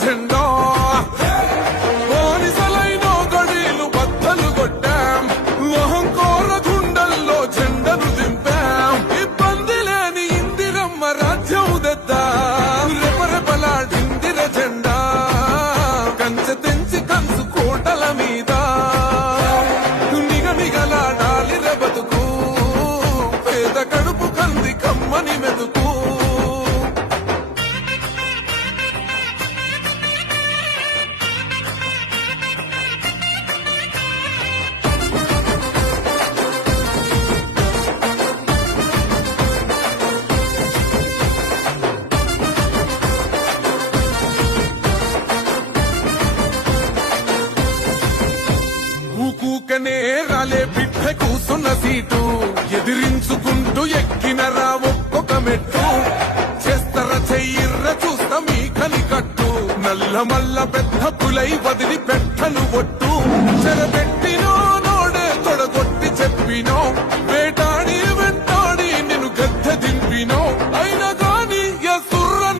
జెండా బానిసలైన గడీలు బద్దలు కొట్టాం అహంకార గుండెల్లో జెండను దింపాం ఇబ్బంది లేని ఇందిరమ్మ రాజ్యం తెద్దాం రెపరెపలాడిందిర జెండా కంచె తెంచి కంచు కోటల మీద నిగనిగలాడాలిర బతుకు పేద కడుపు కంది కమ్మని మెతుకు ఊకూకనే రాలే బిడ్డ కూసున్న సీటు ఎదిరించుకుంటూ ఎక్కినరా ఒక్కొక్క మెట్టు చేస్తర చెయ్యిర్ర చూస్తా మీ కని కట్టు నల్ల మల్ల పెద్ద పులై వదిలి పెట్టను ఒట్టు చెరబెట్టి